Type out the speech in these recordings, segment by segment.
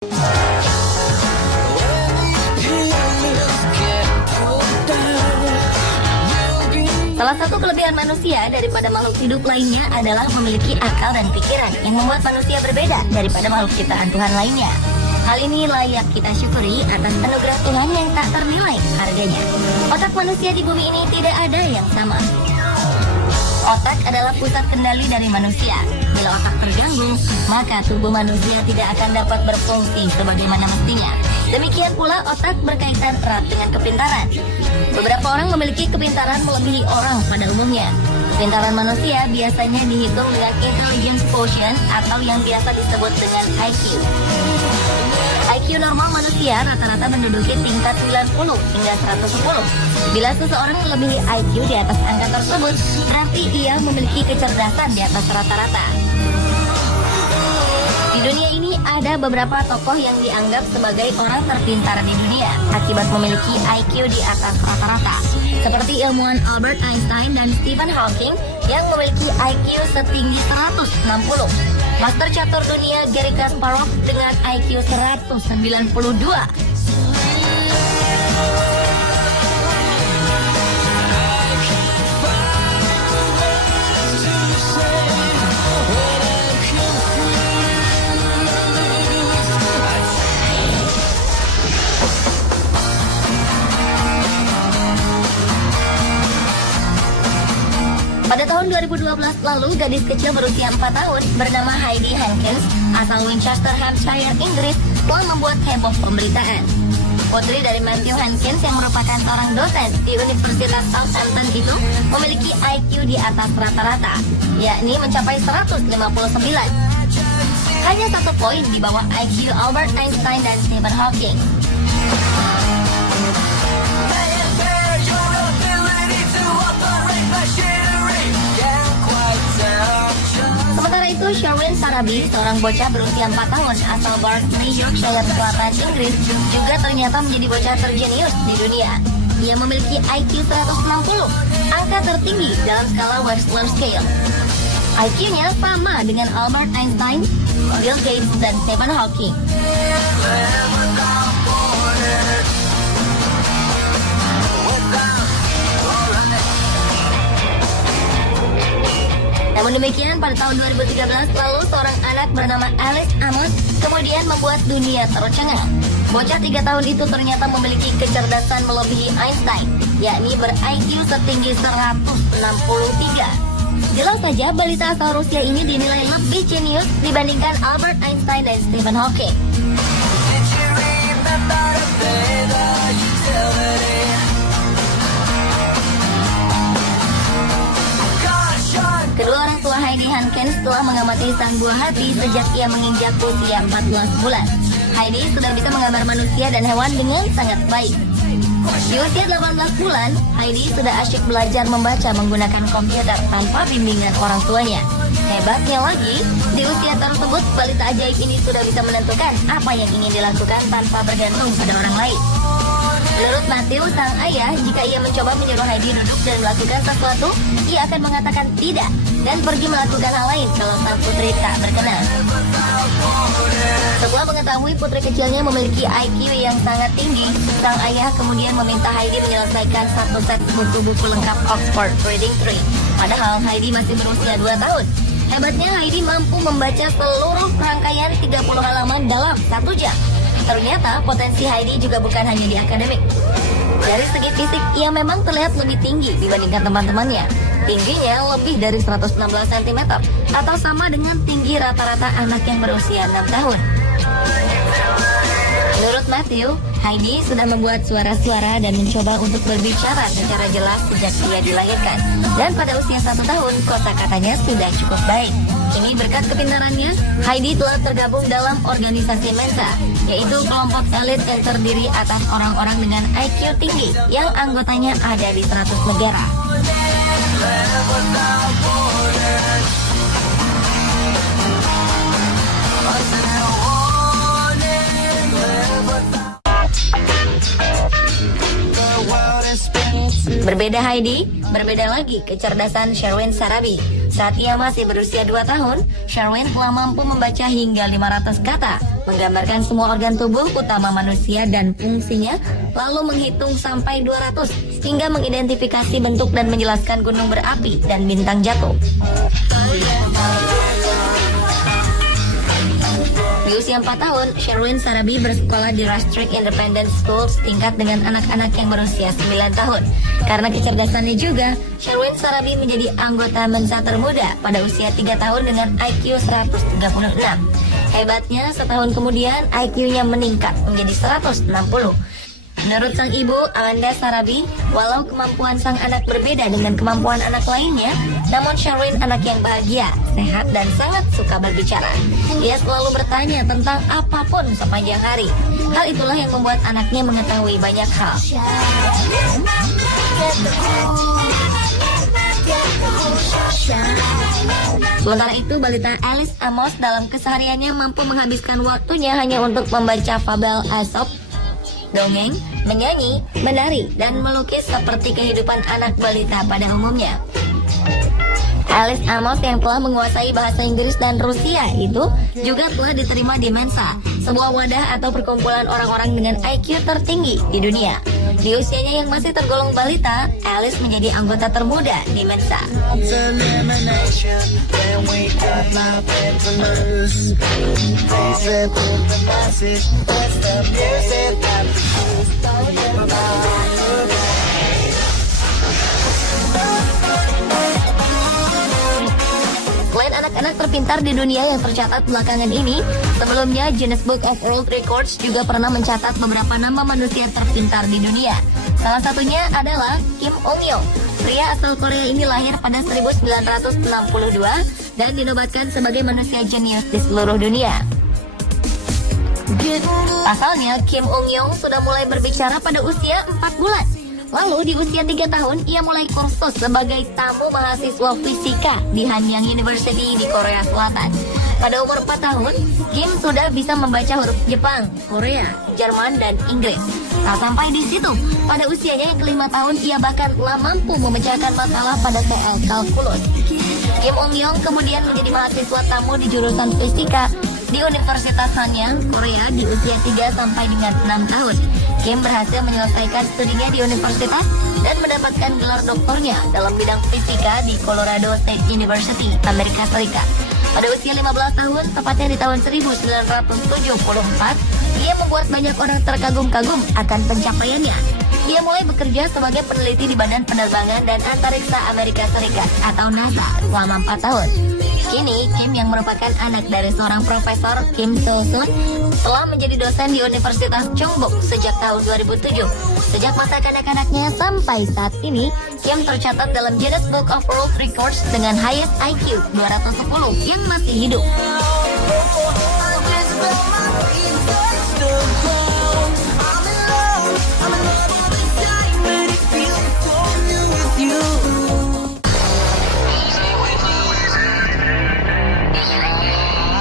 Salah satu kelebihan manusia daripada makhluk hidup lainnya adalah memiliki akal dan pikiran yang membuat manusia berbeda daripada makhluk ciptaan Tuhan lainnya. Hal ini layak kita syukuri atas anugerah Tuhan yang tak ternilai harganya. Otak manusia di bumi ini tidak ada yang sama. Otak adalah pusat kendali dari manusia. Bila otak terganggu, maka tubuh manusia tidak akan dapat berfungsi sebagaimana mestinya. Demikian pula otak berkaitan erat dengan kepintaran. Beberapa orang memiliki kepintaran melebihi orang pada umumnya. Kepintaran manusia biasanya dihitung dengan intelligence quotient atau yang biasa disebut dengan IQ. IQ normal manusia rata-rata menduduki tingkat 90 hingga 110. Bila seseorang melebihi IQ di atas angka tersebut, berarti ia memiliki kecerdasan di atas rata-rata. Di dunia ini ada beberapa tokoh yang dianggap sebagai orang terpintar di dunia akibat memiliki IQ di atas rata-rata, seperti ilmuwan Albert Einstein dan Stephen Hawking yang memiliki IQ setinggi 160. Master catur dunia Garry Kasparov dengan IQ 192. Pada tahun 2012 lalu, gadis kecil berusia 4 tahun bernama Heidi Hankins asal Winchester, Hampshire, Inggris telah membuat heboh pemberitaan. Putri dari Matthew Hankins yang merupakan seorang dosen di Universitas Southampton itu memiliki IQ di atas rata-rata, yakni mencapai 159. Hanya 1 poin di bawah IQ Albert Einstein dan Stephen Hawking. Sementara itu, Sherwin Sarabi, seorang bocah berusia 4 tahun asal Barnsley, Yorkshire Selatan, Inggris, juga ternyata menjadi bocah terjenius di dunia. Ia memiliki IQ 160, angka tertinggi dalam skala Wechsler Scale. IQ-nya sama dengan Albert Einstein, Bill Gates, dan Stephen Hawking. Namun demikian, pada tahun 2013 lalu seorang anak bernama Alice Amos kemudian membuat dunia tercengang. Bocah 3 tahun itu ternyata memiliki kecerdasan melebihi Einstein, yakni ber-IQ setinggi 163. Jelas saja balita asal Rusia ini dinilai lebih jenius dibandingkan Albert Einstein dan Stephen Hawking. Kedua orang tua Heidi Hankins telah mengamati sang buah hati sejak ia menginjak usia 14 bulan. Heidi sudah bisa menggambar manusia dan hewan dengan sangat baik. Di usia 18 bulan, Heidi sudah asyik belajar membaca menggunakan komputer tanpa bimbingan orang tuanya. Hebatnya lagi, di usia tersebut balita ajaib ini sudah bisa menentukan apa yang ingin dilakukan tanpa bergantung pada orang lain. Menurut Matthew, sang ayah, jika ia mencoba menyuruh Heidi duduk dan melakukan sesuatu, ia akan mengatakan tidak dan pergi melakukan hal lain kalau sang putri tak berkenan. Setelah mengetahui putri kecilnya memiliki IQ yang sangat tinggi, sang ayah kemudian meminta Heidi menyelesaikan 1 set buku-buku lengkap Oxford Reading Tree. Padahal Heidi masih berusia 2 tahun. Hebatnya Heidi mampu membaca seluruh rangkaian 30 halaman dalam 1 jam. Ternyata potensi Heidi juga bukan hanya di akademik. Dari segi fisik, ia memang terlihat lebih tinggi dibandingkan teman-temannya. Tingginya lebih dari 116 cm atau sama dengan tinggi rata-rata anak yang berusia 6 tahun. Menurut Matthew, Heidi sudah membuat suara-suara dan mencoba untuk berbicara secara jelas sejak ia dilahirkan. Dan pada usia 1 tahun, kosakatanya sudah cukup baik. Ini berkat kepintarannya, Heidi telah tergabung dalam organisasi Mensa, yaitu kelompok elit yang terdiri atas orang-orang dengan IQ tinggi yang anggotanya ada di 100 negara. Berbeda Heidi, berbeda lagi kecerdasan Sherwin Sarabi. Saat ia masih berusia 2 tahun, Sherwin telah mampu membaca hingga 500 kata, menggambarkan semua organ tubuh utama manusia dan fungsinya, lalu menghitung sampai 200, hingga mengidentifikasi bentuk dan menjelaskan gunung berapi dan bintang jatuh. Di usia 4 tahun, Sherwin Sarabi bersekolah di Rastrick Independent School setingkat dengan anak-anak yang berusia 9 tahun. Karena kecerdasannya juga, Sherwin Sarabi menjadi anggota Mensa termuda pada usia 3 tahun dengan IQ 136. Hebatnya, setahun kemudian IQ-nya meningkat menjadi 160. Menurut sang ibu, Amanda Sarabi, walau kemampuan sang anak berbeda dengan kemampuan anak lainnya, namun Sherwin anak yang bahagia, sehat, dan sangat suka berbicara. Ia selalu bertanya tentang apapun sepanjang hari. Hal itulah yang membuat anaknya mengetahui banyak hal. Sementara itu, balita Alice Amos dalam kesehariannya mampu menghabiskan waktunya hanya untuk membaca fabel Aesop, dongeng, menyanyi, menari, dan melukis seperti kehidupan anak balita pada umumnya. Alice Amos yang telah menguasai bahasa Inggris dan Rusia itu juga telah diterima di Mensa, sebuah wadah atau perkumpulan orang-orang dengan IQ tertinggi di dunia. Di usianya yang masih tergolong balita, Alice menjadi anggota termuda di Mensa. Selain anak-anak terpintar di dunia yang tercatat belakangan ini, sebelumnya Guinness Book of World Records juga pernah mencatat beberapa nama manusia terpintar di dunia. Salah satunya adalah Kim Ong-yong. Pria asal Korea ini lahir pada 1962 dan dinobatkan sebagai manusia jenius di seluruh dunia. Pasalnya, Kim Ong-yong sudah mulai berbicara pada usia 4 bulan. Lalu di usia 3 tahun, ia mulai kursus sebagai tamu mahasiswa fisika di Hanyang University di Korea Selatan. Pada umur 4 tahun, Kim sudah bisa membaca huruf Jepang, Korea, Jerman, dan Inggris. Tak sampai di situ, pada usianya yang ke-5 tahun, ia bahkan telah mampu memecahkan masalah pada soal kalkulus. Kim Ong-yong kemudian menjadi mahasiswa tamu di jurusan fisika di Universitas Hanyang, Korea di usia 3 sampai dengan 6 tahun. Kim berhasil menyelesaikan studinya di universitas dan mendapatkan gelar doktornya dalam bidang fisika di Colorado State University, Amerika Serikat. Pada usia 15 tahun, tepatnya di tahun 1974, ia membuat banyak orang terkagum-kagum akan pencapaiannya. Ia mulai bekerja sebagai peneliti di Badan Penerbangan dan Antariksa Amerika Serikat atau NASA selama 4 tahun. Kini, Kim yang merupakan anak dari seorang profesor, Kim So-sun, telah menjadi dosen di Universitas Chongbuk sejak tahun 2007. Sejak masa kanak-kanaknya sampai saat ini, Kim tercatat dalam Guinness Book of World Records dengan highest IQ 210 yang masih hidup.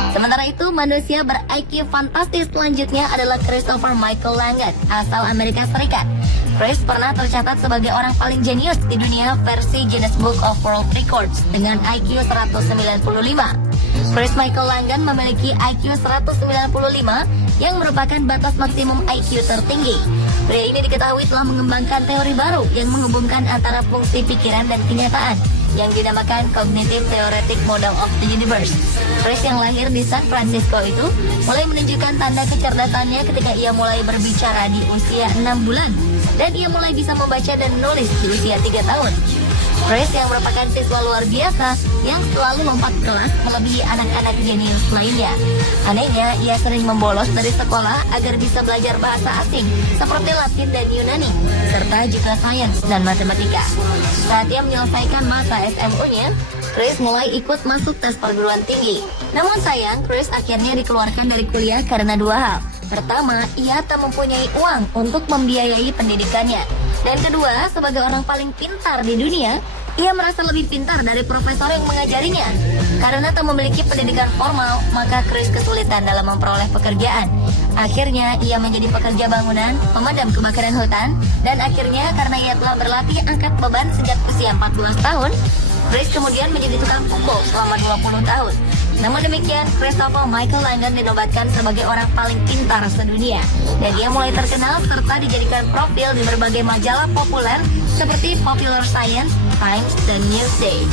Sementara itu, manusia ber-IQ fantastis selanjutnya adalah Christopher Michael Langan, asal Amerika Serikat. Chris pernah tercatat sebagai orang paling jenius di dunia versi Guinness Book of World Records dengan IQ 195. Chris Michael Langan memiliki IQ 195 yang merupakan batas maksimum IQ tertinggi. Pria ini diketahui telah mengembangkan teori baru yang menghubungkan antara fungsi pikiran dan kenyataan yang dinamakan Cognitive Theoretic Model of the Universe. Chris yang lahir di San Francisco itu mulai menunjukkan tanda kecerdasannya ketika ia mulai berbicara di usia 6 bulan dan ia mulai bisa membaca dan menulis di usia 3 tahun. Chris yang merupakan siswa luar biasa yang selalu lompat kelas melebihi anak-anak jenius lainnya. Anehnya, ia sering membolos dari sekolah agar bisa belajar bahasa asing seperti Latin dan Yunani, serta juga sains dan matematika. Saat ia menyelesaikan masa SMU-nya, Chris mulai ikut masuk tes perguruan tinggi. Namun sayang, Chris akhirnya dikeluarkan dari kuliah karena 2 hal. Pertama, ia tak mempunyai uang untuk membiayai pendidikannya. Dan kedua, sebagai orang paling pintar di dunia, ia merasa lebih pintar dari profesor yang mengajarinya. Karena tak memiliki pendidikan formal, maka Chris kesulitan dalam memperoleh pekerjaan. Akhirnya, ia menjadi pekerja bangunan, pemadam kebakaran hutan, dan akhirnya karena ia telah berlatih angkat beban sejak usia 14 tahun, Chris kemudian menjadi tukang pukul selama 20 tahun. Namun demikian, Christopher Michael Landon dinobatkan sebagai orang paling pintar sedunia. Dan dia mulai terkenal serta dijadikan profil di berbagai majalah populer seperti Popular Science, Times, dan Newsday.